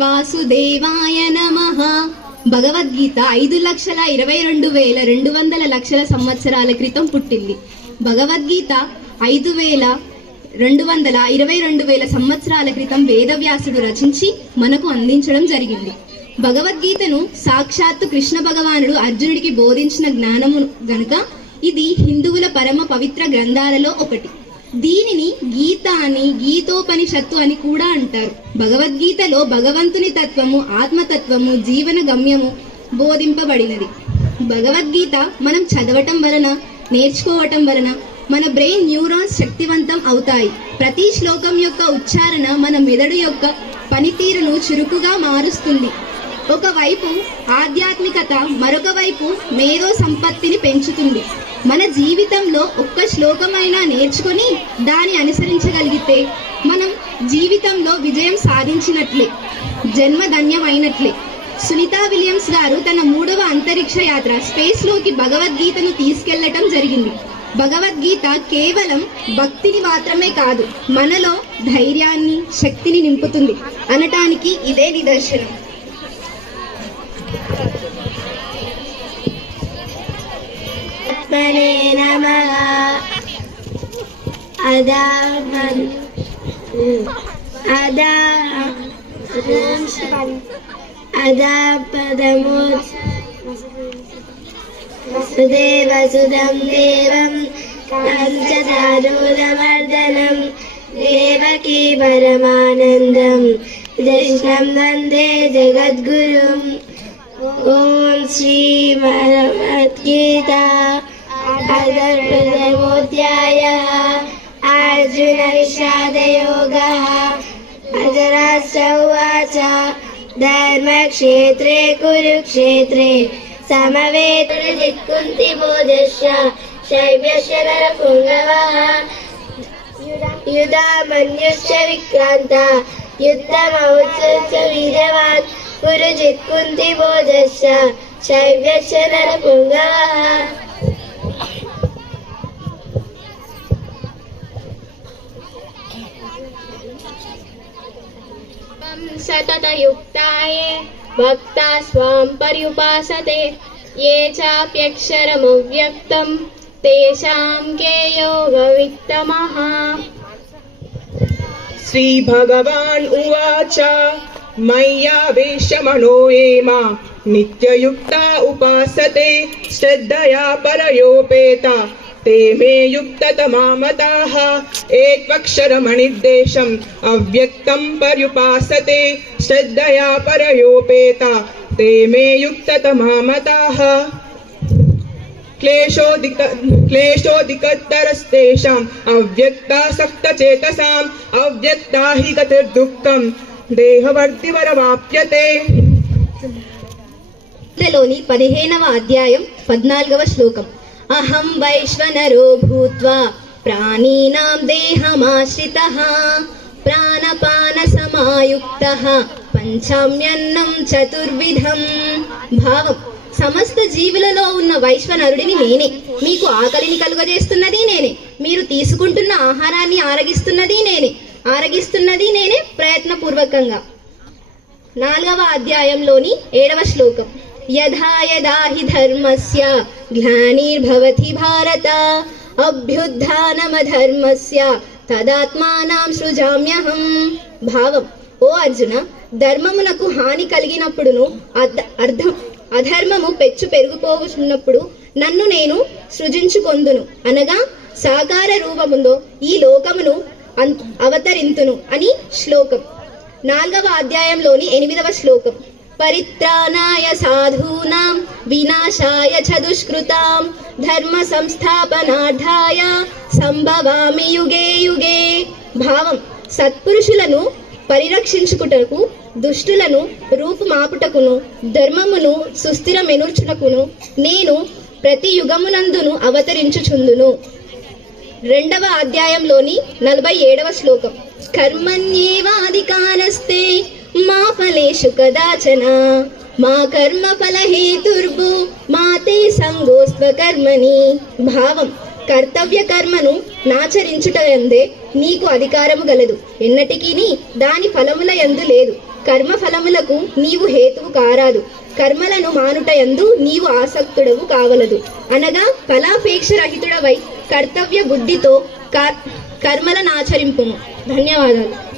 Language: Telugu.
వాసుదేవాయ నమః. భగవద్గీత 5,22,200 సంవత్సరాల క్రితం పుట్టింది. భగవద్గీత 5,222,000 సంవత్సరాల క్రితం వేదవ్యాసుడు రచించి మనకు అందించడం జరిగింది. భగవద్గీతను సాక్షాత్తు కృష్ణ భగవానుడు అర్జునుడికి బోధించిన జ్ఞానము గనుక ఇది హిందువుల పరమ పవిత్ర గ్రంథాలలో ఒకటి. దీనిని గీత అని, గీతోపనిషత్తు అని కూడా అంటారు. భగవద్గీతలో భగవంతుని తత్వము, ఆత్మతత్వము, జీవన గమ్యము బోధింపబడినది. భగవద్గీత మనం చదవటం వలన, నేర్చుకోవటం వలన మన బ్రెయిన్ న్యూరాన్స్ శక్తివంతం అవుతాయి. ప్రతి శ్లోకం యొక్క ఉచ్చారణ మన మెదడు యొక్క పనితీరును చురుకుగా మారుస్తుంది. ఒకవైపు ఆధ్యాత్మికత, మరొక వైపు మేధో సంపత్తిని పెంచుతుంది. మన జీవితంలో ఒక్క శ్లోకమైనా నేర్చుకొని దాన్ని అనుసరించగలిగితే మనం జీవితంలో విజయం సాధించినట్లే, జన్మ ధన్యమైనట్లే. సునీతా విలియమ్స్ గారు తన 3వ అంతరిక్ష యాత్ర స్పేస్లోకి భగవద్గీతను తీసుకెళ్లటం జరిగింది. భగవద్గీత కేవలం భక్తిని మాత్రమే కాదు, మనలో ధైర్యాన్ని, శక్తిని నింపుతుంది అనటానికి ఇదే నిదర్శనం. నమః. వసుదేవసుదం దేవం కంచచారూరమర్దనం దేవకీ పరమానందం కృష్ణం వందే జగద్గురుం. ఓం శ్రీ భగవద్గీత అధ్యాయః అర్జున విషాదయోగః. ధృతరాష్ట్ర ఉవాచ ధర్మక్షేత్రే కురుక్షేత్రే సమవేతజిత్కుంతిబోధశ్చ శైవ్యశ్చ నరపుంగవః యుధామన్యుశ్చ విక్రాంత యుద్ధమౌత్స వీర్యవాన్ పురుజిత్కుంతిబోధశ్చ శైవ్యశ్చ నరపుంగవః. సతతయుక్తాయే భక్తా స్వాం పర్యుపాసతే ఏ చాప్యక్షరమవ్యక్తం తేషాం కే యోగవిత్తమః. శ్రీ భగవాన్ ఉవాచ మయ్యావేశమనో ఏ మా నిత్యయుక్తా ఉపాసతే శ్రద్ధయా పరయోపేత ते मे युक्ततमा मताः एकक्षरमनिर्देशं अव्यक्तं पर्युपासते श्रद्धया परयोपेता ते मे युक्ततमा मताः. क्लेशोऽधिकतरस्तेषाम् अव्यक्तासक्तचेतसाम् अव्यक्ता हि गतिर्दुःखं देहवर्तिवरवाप्यते. లోని 15వ అధ్యాయం 14వ శ్లోకం. అహం వైశ్వనరో భూత్వా ప్రాణీనాం దేహమాశ్రితః ప్రాణపాన సమాయుక్తః పంచామ్యన్నం చతుర్విధం. భావం: సమస్త జీవులలో ఉన్న వైశ్వనరుడిని నేనే. మీకు ఆకలిని కలుగజేస్తున్నది నేనే. మీరు తీసుకుంటున్న ఆహారాన్ని ఆరగిస్తున్నది నేనే ప్రయత్నపూర్వకంగా. 4వ అధ్యాయంలోని 7వ శ్లోకం. యథా యదా హి ధర్మస్య గ్లానిర్భవతి భారత అభ్యుత్థానమధర్మస్య తదాత్మానం సృజామ్యహం. భావం: ఓ అర్జున, ధర్మమునకు హాని కలిగినప్పుడును అధర్మము పెచ్చు పెరిగిపోతున్నప్పుడు నన్ను నేను సృజించుకొందును, అనగా సాకార రూపముందో ఈ లోకమును అవతరింతును అని శ్లోకం. 4వ అధ్యాయంలోని 8వ శ్లోకం. పరిత్రాణాయ సాధూనాం వినాశాయ చ దుష్కృతాం ధర్మ సంస్థాపనార్థాయ సంభవామి యుగే యుగే. భావం: సత్పురుషులను పరిరక్షించుటకు, దుష్టులను రూపుమాపుటకును, ధర్మమును సుస్థిరమెనుర్చుటకును నేను ప్రతి యుగమునందును అవతరించుచుందును. 2వ అధ్యాయంలోని 47వ శ్లోకం. కర్మణ్యేవాధికారస్తే మా ఫలేషు కదాచన మా కర్మ ఫల హేతుర్భు మా తే సంగోస్త్వ కర్మని. భావం: కర్తవ్య కర్మను నాచరించుట యందే నీకు అధికారము గలదు, ఎన్నటికీ దాని ఫలముల యందు లేదు. కర్మ ఫలములకు నీవు హేతువు కారాదు, కర్మలను మానుటయందు నీవు ఆసక్తుడవు కావలదు. అనగా ఫలాపేక్ష రహితుడవై కర్తవ్య బుద్ధితో కర్మలనాచరింపుము. ధన్యవాదాలు.